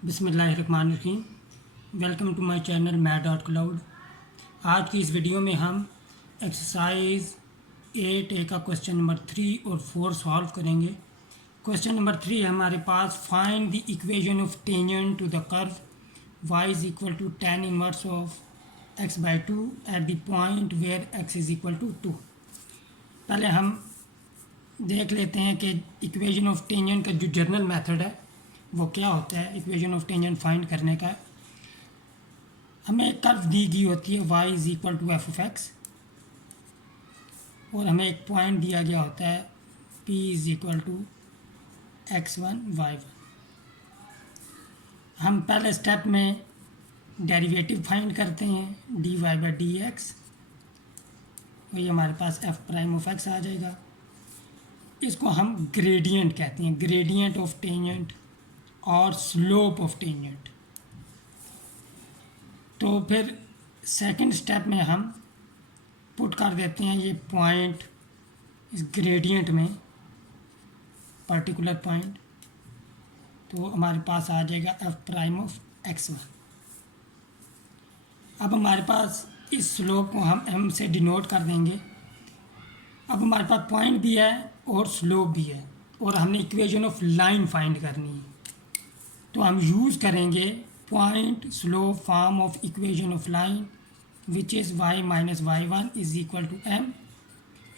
बिस्मिल्लाहिर्रहमानिर्रहीम। Welcome to my channel math cloud. आज की इस वीडियो में हम एक्सरसाइज 8A का क्वेश्चन नंबर 3 और 4 सॉल्व करेंगे। क्वेश्चन नंबर 3 है हमारे पास, find the equation of tangent to the curve y is equal to tan inverse of x/2 at the point where x is equal to 2। पहले हम देख लेते हैं कि इक्वेशन ऑफ टेंजेंट का जो जनरल मेथड है वो क्या होता है। इक्वेशन ऑफ टेंजेंट फाइंड करने का हमें एक कर्व दी गई होती है y is equal to f of x, और हमें एक पॉइंट दिया गया होता है p is equal to x1 y1। हम पहले स्टेप में डेरिवेटिव फाइंड करते हैं dy बाई डी एक्स, वही हमारे पास f प्राइम ऑफ x आ जाएगा। इसको हम ग्रेडियंट कहते हैं, ग्रेडियंट ऑफ टेंजेंट और स्लोप ऑफ टेंजेंट। तो फिर सेकंड स्टेप में हम पुट कर देते हैं ये पॉइंट इस ग्रेडियंट में, पर्टिकुलर पॉइंट, तो हमारे पास आ जाएगा f प्राइम ऑफ x1। अब हमारे पास इस स्लोप को हम m से डिनोट कर देंगे। अब हमारे पास पॉइंट भी है और स्लोप भी है, और हमने इक्वेशन ऑफ लाइन फाइंड करनी है, तो हम यूज़ करेंगे point slope form of equation of line which is y minus y1 is equal to m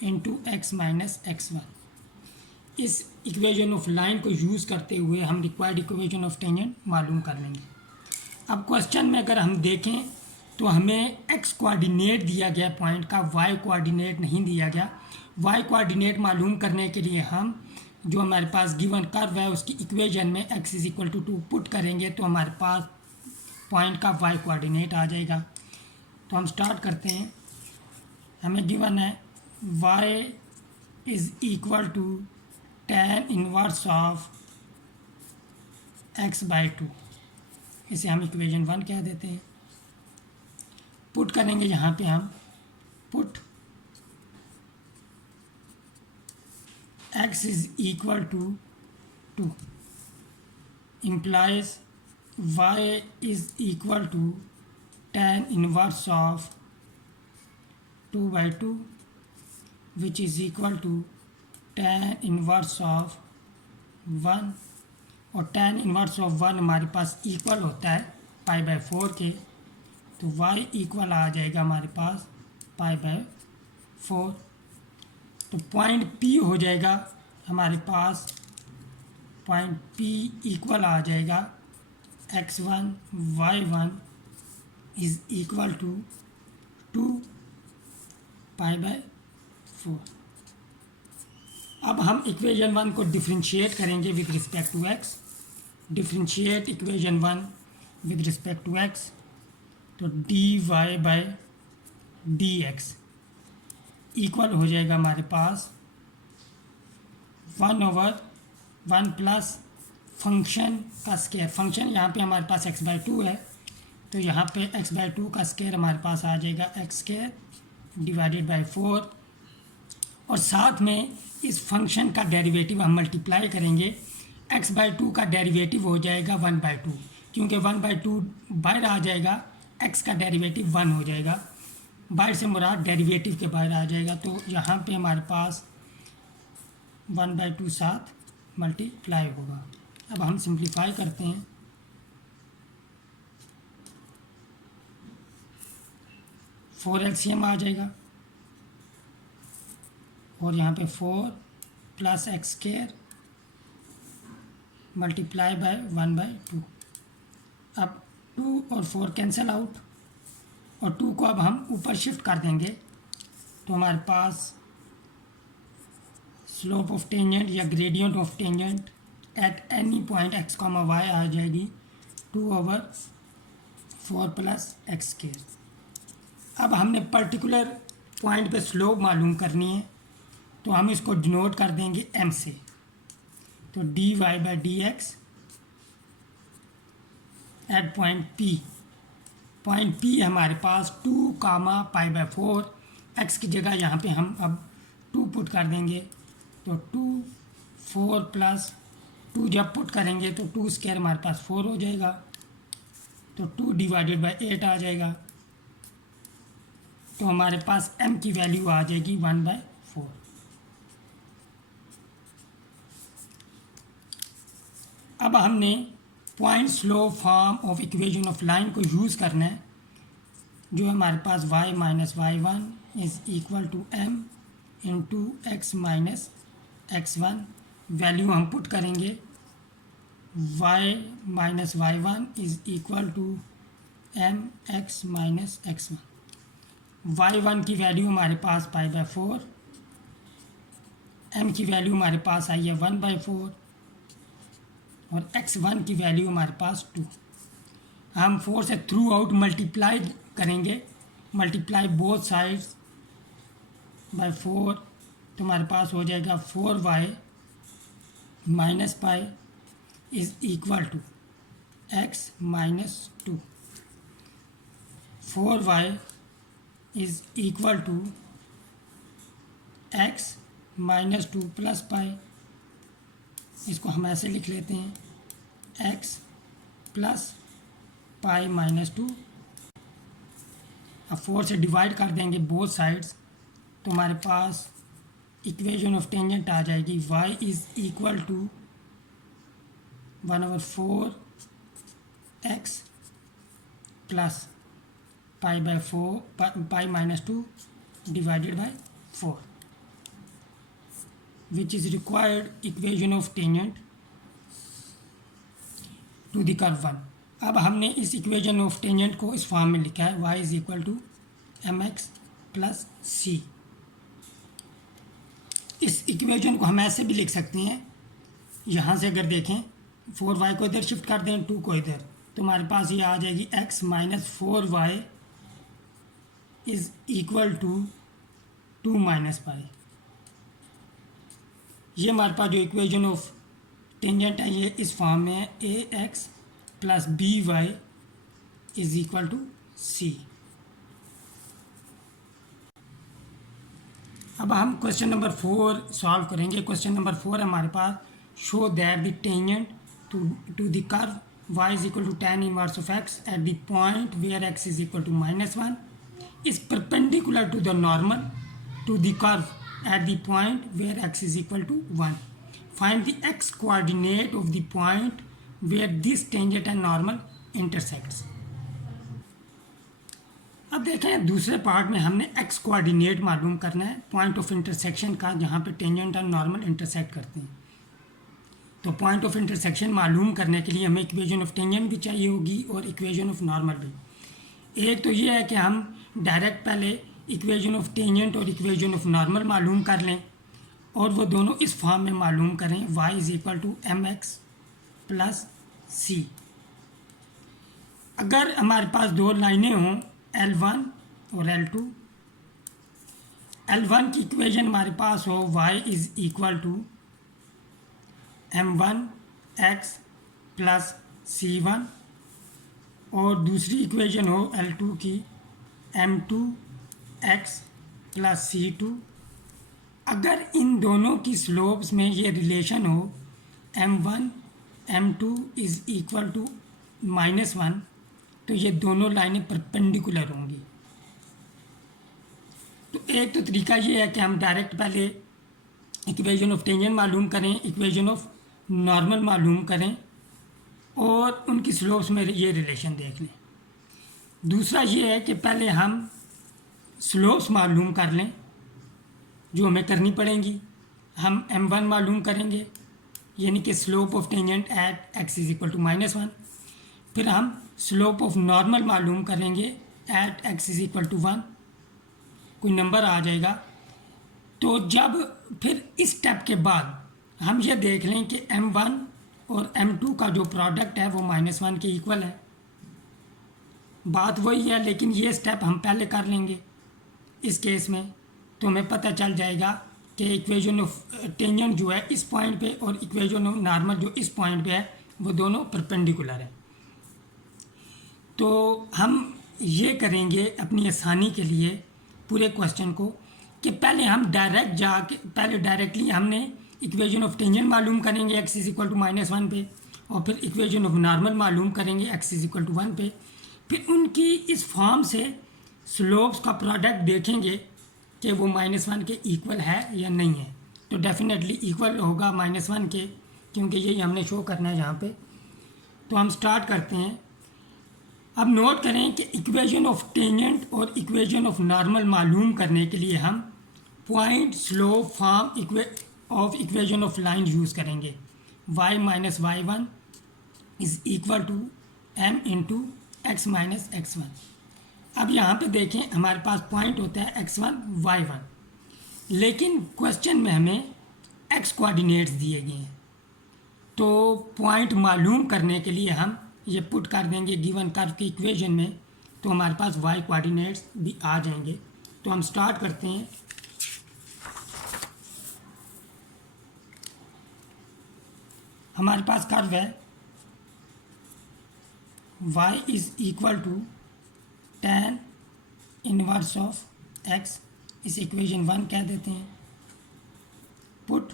into x minus x1। इस इक्वेशन ऑफ लाइन को यूज़ करते हुए हम रिक्वायर्ड इक्वेशन ऑफ टेंजेंट मालूम कर लेंगे। अब क्वेश्चन में अगर हम देखें तो हमें x कोऑर्डिनेट दिया गया पॉइंट का, y कोऑर्डिनेट नहीं दिया गया। y कोऑर्डिनेट मालूम करने के लिए हम जो हमारे पास गिवन कर्व है उसकी इक्वेशन में x is equal to 2 put करेंगे तो हमारे पास पॉइंट का y कोऑर्डिनेट आ जाएगा। तो हम स्टार्ट करते हैं। हमें गिवन है y is equal to tan inverse of x/2, इसे हम इक्वेशन 1 कह देते हैं। पुट करेंगे यहाँ पे हम put x is equal to 2 implies y is equal to tan inverse of 2/2 which is equal to tan inverse of 1, और tan inverse of 1 हमारे पास इक्वल होता है π/4 के, तो y इक्वल आ जाएगा हमारे पास π/4। तो पॉइंट P हो जाएगा हमारे पास, पॉइंट P इक्वल आ जाएगा x1 y1 is equal to 2 π/4। अब हम इक्वेशन 1 को डिफ्रेंशिएट करेंगे with respect to x। Differentiate equation 1 with respect to x, तो dy by d x equal हो जाएगा हमारे पास 1/1 प्लस फंक्शन का स्केयर। फंक्शन यहाँ पे हमारे पास x/2 है, तो यहाँ पे x/2 का स्केयर हमारे पास आ जाएगा x² डिवाइडेड बाई 4, और साथ में इस फंक्शन का डेरिवेटिव हम मल्टीप्लाई करेंगे। x/2 का डेरिवेटिव हो जाएगा 1/2, क्योंकि 1/2 बाहर आ जाएगा, x का डेरिवेटिव 1 हो जाएगा, बाहर से मुराद डेरिवेटिव के बाहर आ जाएगा। तो यहाँ पे हमारे पास 1/2 साथ मल्टीप्लाई होगा। अब हम सिंप्लीफाई करते हैं, फोर एलसीएम आ जाएगा, और यहाँ पे 4 प्लस x² मल्टीप्लाई बाय 1/2। अब 2 और 4 कैंसिल आउट, और 2 को अब हम ऊपर शिफ्ट कर देंगे, तो हमारे पास स्लोप ऑफ टेंजेंट या gradient of tangent at any point x, y आ जाएगी 2/4 प्लस x²। अब हमने पर्टिकुलर पॉइंट पे स्लोप मालूम करनी है, तो हम इसको डिनोट कर देंगे m से, तो dy by d x at point P। Point P हमारे पास 2, π/4, x की जगह यहाँ पे हम अब 2 पुट कर देंगे, तो 2 4 प्लस 2 जब पुट करेंगे तो 2 स्क्वायर हमारे पास 4 हो जाएगा, तो 2 डिवाइडेड बाई 8 आ जाएगा, तो हमारे पास m की वैल्यू आ जाएगी 1/4। अब हमने point slope form of equation of line को यूज़ करना है, जो हमारे पास y minus y1 is equal to m into x minus x1। Value हम पुट करेंगे, y minus y1 is equal to m x minus x1। y1 की value हमारे पास π/4, m की वैल्यू हमारे पास आई है 1/4 और x1 की वैल्यू हमारे पास 2। हम 4 से थ्रू आउट मल्टीप्लाई करेंगे, मल्टीप्लाई बोथ साइड्स बाय 4, तो हमारे पास हो जाएगा 4y minus pi is equal to x minus 2। 4y is equal to x minus 2 plus pi, इसको हम ऐसे लिख लेते हैं x प्लस पाई माइनस 2। अब 4 से डिवाइड कर देंगे बोथ साइड्स, तो हमारे पास इक्वेशन ऑफ टेंजेंट आ जाएगी y is equal to 1/4 x plus pi minus 2 divided by 4, which is required equation of tangent to the curve 1। अब हमने इस इक्वेशन ऑफ टेंजेंट को इस फॉर्म में लिखा है y is equal to mx plus c। इस इक्वेशन को हम ऐसे भी लिख सकते हैं, यहाँ से अगर देखें 4y को इधर शिफ्ट कर दें, 2 को इधर, तो हमारे पास ये आ जाएगी x minus 4y is equal to 2 minus pi. ये हमारे पास जो इक्वेशन ऑफ टेंजेंट है ये इस फॉर्म में है, A X plus B Y is equal to C. अब हम क्वेश्चन नंबर 4 सॉल्व करेंगे। क्वेश्चन नंबर 4 हमारे पास, show that the tangent to the curve y is equal to tan inverse of x at the point where x is equal to -1 is perpendicular to the normal to the curve at the point where x is equal to 1. Find the x coordinate of the point where this tangent and normal intersects. अब देखें दूसरे part में हमने x coordinate मालूम करना है point of intersection का, जहाँ पे टेंजेंट और नॉर्मल इंटरसेक्ट करते हैं। तो पॉइंट ऑफ इंटरसेक्शन मालूम करने के लिए हमें इक्वेशन ऑफ टेंजेंट भी चाहिए होगी और इक्वेशन ऑफ नॉर्मल भी। एक तो ये है कि हम डायरेक्ट पहले इक्वेशन ऑफ टेंजेंट और इक्वेशन ऑफ नॉर्मल मालूम कर लें और वो दोनों इस फॉर्म में मालूम करें, y is equal to M X plus C. अगर हमारे पास दो लाइनें हों L1 और L2, L1 की इक्वेशन हमारे पास हो y is equal to m1 x plus c1 और दूसरी इक्वेशन हो L2 की m2 x प्लस c2। अगर इन दोनों की स्लोप्स में ये रिलेशन हो m1 m2 is equal to -1, तो ये दोनों लाइनें परपेंडिकुलर होंगी। तो एक तो तरीका ये है कि हम डायरेक्ट पहले इक्वेशन ऑफ टेंजेंट मालूम करें, इक्वेशन ऑफ नॉर्मल मालूम करें और उनकी स्लोप्स में ये रिलेशन देख लें। दूसरा ये है कि पहले हम स्लोप्स मालूम कर लें, जो हमें करनी पड़ेंगी। हम m1 मालूम करेंगे, यानी कि slope of tangent at x is equal to -1। फिर हम स्लोप ऑफ नॉर्मल मालूम करेंगे at x is equal to 1, कोई नंबर आ जाएगा। तो जब फिर इस स्टेप के बाद हम ये देख लें कि m1 और m2 का जो प्रोडक्ट है वो -1 के इक्वल है, बात वही है, लेकिन ये स्टेप हम पहले कर लेंगे इस केस में, तो हमें पता चल जाएगा कि इक्वेशन ऑफ टेंजेंट जो है इस पॉइंट पे और इक्वेशन ऑफ नॉर्मल जो इस पॉइंट पे है वो दोनों परपेंडिकुलर है। तो हम ये करेंगे अपनी आसानी के लिए पूरे क्वेश्चन को कि पहले हम डायरेक्टली हमने इक्वेशन ऑफ टेंजेंट मालूम करेंगे एक्स इज इक्वल टू -1 पे, और फिर इक्वेशन ऑफ नॉर्मल मालूम करेंगे एक्स इज इक्वल टू 1 पे। फिर उनकी इस फॉर्म से स्लोप्स का प्रोडक्ट देखेंगे कि वो -1 के इक्वल है या नहीं है। तो डेफिनेटली इक्वल होगा -1 के, क्योंकि यही हमने शो करना है यहाँ पे। तो हम स्टार्ट करते हैं। अब नोट करें कि इक्वेशन ऑफ टेंजेंट और इक्वेशन ऑफ नॉर्मल मालूम करने के लिए हम point slope form of equation of line use करेंगे। y minus y1 is equal to m into x minus x1। अब यहाँ पे देखें हमारे पास पॉइंट होता है x1 y1, लेकिन क्वेश्चन में हमें x कोऑर्डिनेट्स दिए गए हैं। तो पॉइंट मालूम करने के लिए हम ये पुट कर देंगे गिवन कर्व की इक्वेशन में, तो हमारे पास y कोऑर्डिनेट्स भी आ जाएंगे। तो हम स्टार्ट करते हैं। हमारे पास कर्व है y is equal to tan inverse of x, इस इक्वेशन 1 कह देते हैं। Put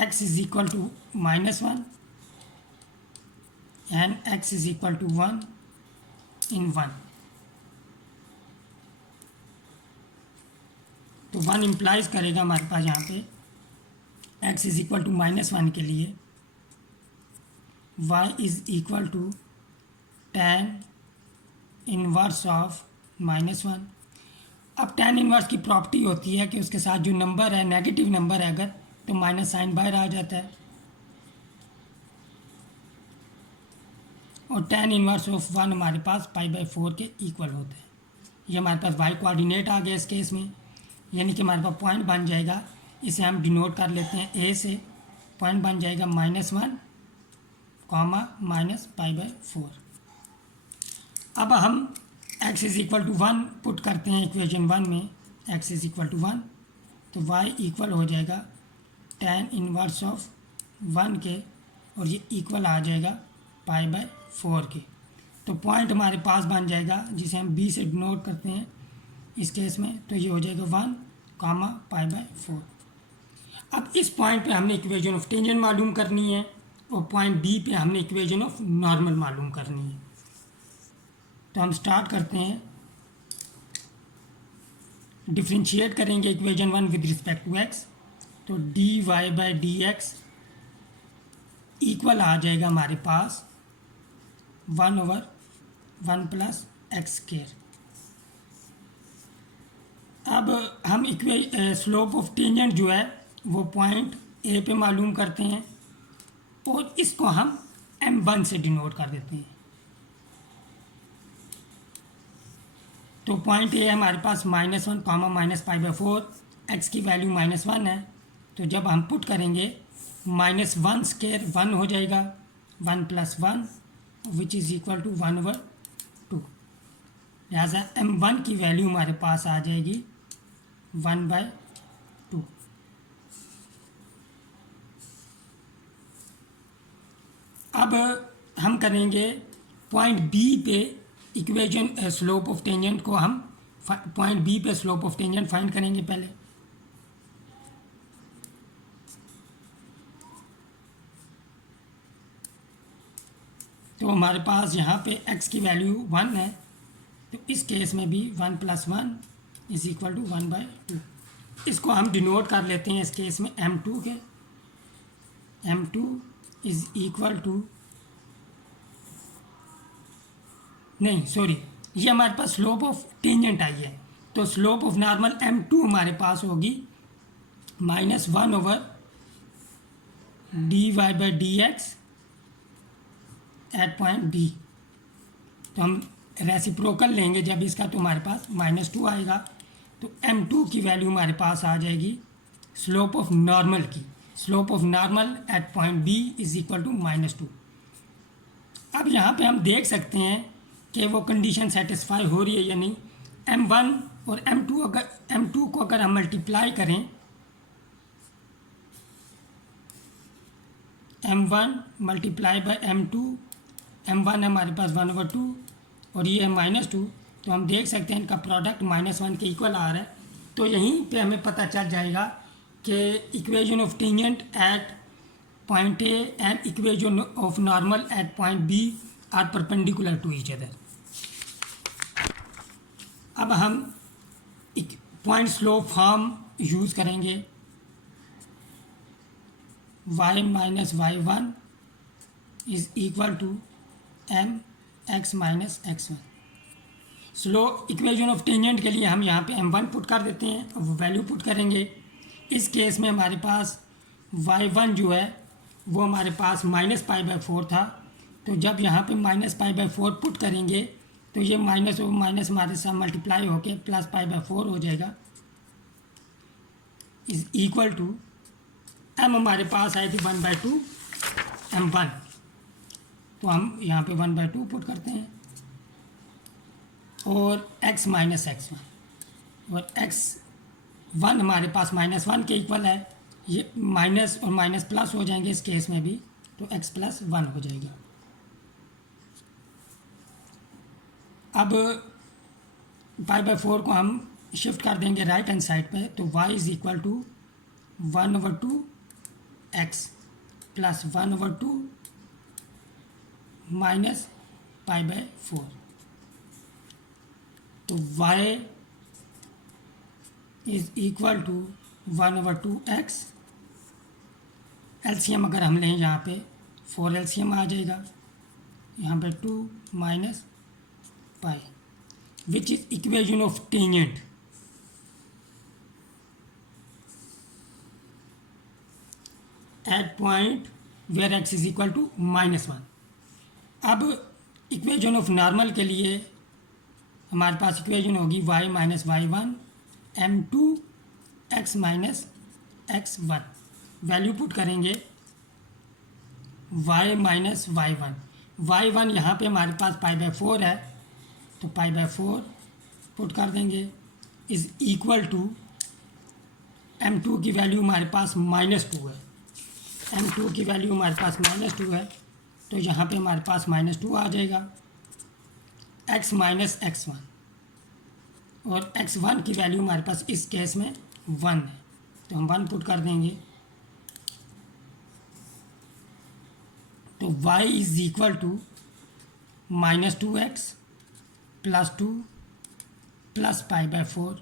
x is equal to -1 and x is equal to 1 in 1। तो 1 इम्प्लाइज करेगा हमारे पास यहाँ पे x इज इक्वल टू -1 के लिए y is equal to tan inverse of -1। अब tan इनवर्स की प्रॉपर्टी होती है कि उसके साथ जो नंबर है नेगेटिव नंबर है अगर, तो माइनस साइन बाहर आ जाता है, और tan इनवर्स ऑफ 1 हमारे पास π/4 के इक्वल होता है। ये हमारे पास y कोऑर्डिनेट आ गया इस केस में, यानी कि हमारे पास पॉइंट बन जाएगा। इसे हम डिनोट कर लेते हैं a से। पॉइंट बन जाएगा -1 कॉमा -π/4। अब हम x is equal to 1 put करते हैं इक्वेशन 1 में, x इज इक्वल टू 1, तो y इक्वल हो जाएगा tan इनवर्स ऑफ 1 के, और ये इक्वल आ जाएगा π/4 के। तो पॉइंट हमारे पास बन जाएगा जिसे हम b से डिनोट करते हैं इस केस में, तो ये हो जाएगा 1 कॉमा π/4। अब इस पॉइंट पे हमने इक्वेशन ऑफ टेंजेंट मालूम करनी है, और पॉइंट b पे हमने इक्वेशन ऑफ नॉर्मल मालूम करनी है। तो हम स्टार्ट करते हैं। डिफ्रेंशिएट करेंगे equation 1 with respect to x, तो dy/dx इक्वल आ जाएगा हमारे पास 1/1 प्लस x²। अब हम स्लोप ऑफ टेंजेंट जो है वो पॉइंट a पे मालूम करते हैं, और इसको हम m1 से डिनोट कर देते हैं। तो पॉइंट ए हमारे पास -1 कॉमा -π/4, x की वैल्यू -1 है, तो जब हम पुट करेंगे -1² 1 हो जाएगा, 1 + 1 विच इज़ इक्वल टू 1/2। लिहाजा m1 की वैल्यू हमारे पास आ जाएगी 1/2। अब हम करेंगे पॉइंट बी पे इक्वेशन स्लोप ऑफ टेंजेंट को हम पॉइंट बी पे स्लोप ऑफ टेंजेंट फाइंड करेंगे पहले। तो हमारे पास यहाँ पे x की वैल्यू 1 है, तो इस केस में भी 1 + 1 इज इक्वल टू 1/2। इसको हम डिनोट कर लेते हैं इस केस में m2 के। m2 इज इक्वल टू, नहीं सॉरी, ये हमारे पास स्लोप ऑफ टेंजेंट आई है, तो स्लोप ऑफ नॉर्मल m2 हमारे पास होगी -1/dy/dx एट पॉइंट बी। तो हम रेसिप्रोकल लेंगे जब इसका, तो हमारे पास -2 आएगा। तो m2 की वैल्यू हमारे पास आ जाएगी स्लोप ऑफ नॉर्मल की। Slope of normal at point B is equal to -2। अब यहाँ पे हम देख सकते हैं कि वो कंडीशन सेटिस्फाई हो रही है या नहीं। m1 और m2 को अगर हम मल्टीप्लाई करें, m1 multiply by m2, m1 हमारे पास 1/2 और ये है -2, तो हम देख सकते हैं इनका प्रोडक्ट -1 के इक्वल आ रहा है। तो यहीं पे हमें पता चल जाएगा कि equation of tangent at point A and equation of normal at point B are perpendicular to each other. अब हम पॉइंट स्लोप फॉर्म यूज़ करेंगे, y minus y one is equal to M x minus x one. Slope equation of tangent के लिए हम यहाँ पे m1 put कर देते हैं, अब वैल्यू पुट करेंगे। इस केस में हमारे पास y1 जो है वो हमारे पास -π/4 था, तो जब यहाँ पे -π/4 पुट करेंगे तो ये माइनस और माइनस हमारे साथ मल्टीप्लाई होके +π/4 हो जाएगा, इज इक्वल टू m हमारे पास आई थी 1/2 m1, तो हम यहाँ पे 1/2 पुट करते हैं और x माइनस x1, और x1 हमारे पास -1 के इक्वल है, ये माइनस और माइनस प्लस हो जाएंगे इस केस में भी, तो x + 1 हो जाएगा। अब π/4 को हम शिफ्ट कर देंगे राइट हैंड साइड पे, तो y is equal to 1/2 x plus 1/2 minus π/4, तो y is equal to 1/2 x। LCM अगर हम लें यहाँ पे 4 एलसीएम आ जाएगा, यहाँ पे 2 minus pi, which is equation of tangent at point where x is equal to -1। अब इक्वेशन ऑफ नॉर्मल के लिए हमारे पास इक्वेशन होगी y minus y one m2 x minus x1। Value put करेंगे y minus y one, y one यहाँ पर हमारे पास π/4 है, तो π/4 पुट कर देंगे, इज़ इक्वल टू m2 की वैल्यू हमारे पास -2 है, m2 की वैल्यू हमारे पास -2 है, तो यहाँ पे हमारे पास -2 आ जाएगा, x माइनस x1, और x1 की वैल्यू हमारे पास इस केस में 1 है, तो हम 1 पुट कर देंगे, तो y is equal to -2x plus 2 plus π/4।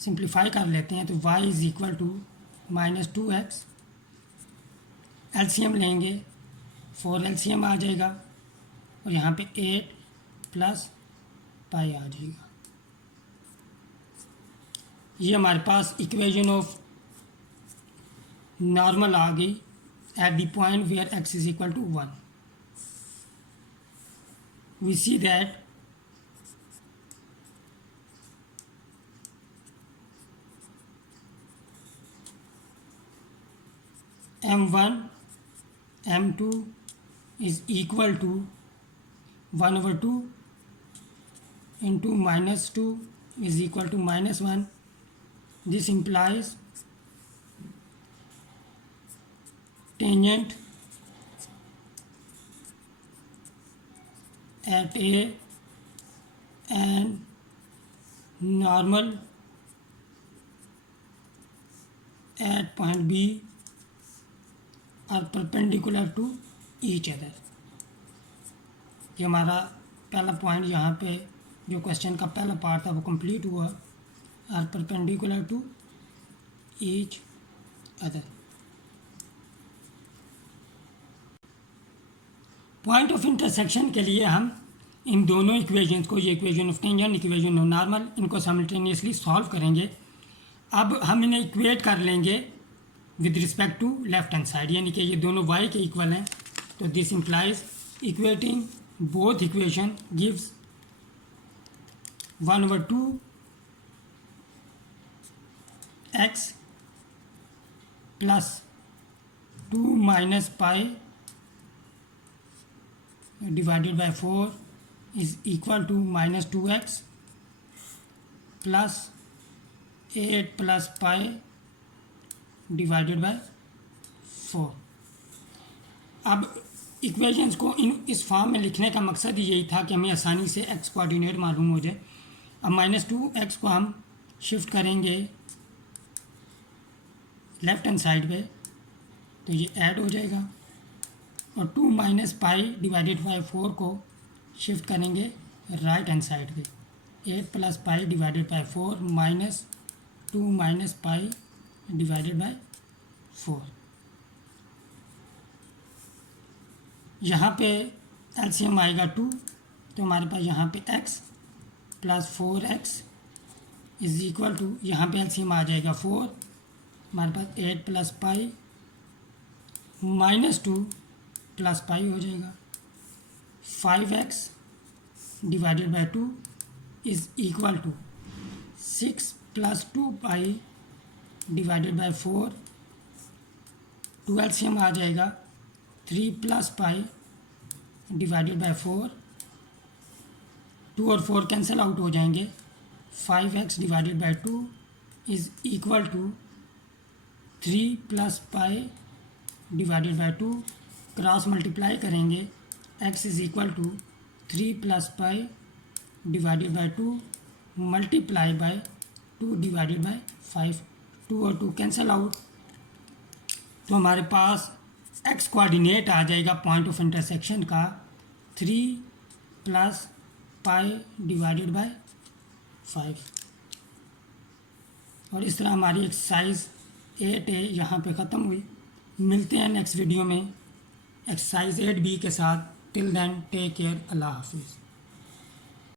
Simplify कर लेते हैं, तो y is equal to -2x, LCM लेंगे 4 एलसीएम आ जाएगा, और यहाँ पे 8 प्लस पाई आ जाएगा। ये हमारे पास इक्वेशन ऑफ नॉर्मल आ गई at the point where x is equal to 1। we see that m1 m2 is equal to 1/2 into -2 is equal to -1. This implies tangent at A and normal at point B are perpendicular to each other। ये हमारा पहला point यहाँ पे जो question का पहला part था वो कंप्लीट हुआ, are perpendicular to each other. Point of intersection के लिए हम इन दोनों इक्वेशंस को, ये equation of tangent, equation of normal, इनको साइमल्टेनियसली सॉल्व करेंगे। अब हम इन्हें इक्वेट कर लेंगे with respect to left hand side, यानी कि ये दोनों y के इक्वल हैं, तो this implies equating both equation gives 1/2 x plus 2 minus pi divided by 4 is equal to -2x plus 8 plus pi divided by 4। अब इक्वेशंस को इस फॉर्म में लिखने का मकसद ही यही था कि हमें आसानी से एक्स कोऑर्डिनेट मालूम हो जाए। अब -2x को हम शिफ्ट करेंगे लेफ्ट हैंड साइड पे, तो ये ऐड हो जाएगा। और 2 - पाई डिवाइडेड बाई 4 को शिफ्ट करेंगे राइट हैंड साइड पे। 8 + पाई divided by 4 -2 - pi divided by 4। यहाँ पे एलसीएम आएगा 2, तो हमारे पास यहाँ पे x + 4x = यहाँ पे एलसीएम आ जाएगा 4, हमारे पास 8 + पाई -2 + पाई हो जाएगा। 5x divided by 2 = 6 + 2 pi divided by 4। 2 LCM आ जाएगा 3 + पाई डिवाइडेड बाई 4। 2 और 4 कैंसिल आउट हो जाएंगे। 5x divided by 2 = 3 + pi divided by 2। Cross multiply करेंगे, x = 3 + pi divided by 2 multiply by 2 divided by 5। 2 और 2 कैंसिल आउट, तो हमारे पास x कोऑर्डिनेट आ जाएगा पॉइंट ऑफ इंटरसेक्शन का 3 + पाई डिवाइडेड बाई 5। और इस तरह हमारी एक्सरसाइज 8A यहाँ पे ख़त्म हुई। मिलते हैं नेक्स्ट वीडियो में एक्सरसाइज 8B के साथ। टिल देन टेक केयर, अल्लाह हाफिज़।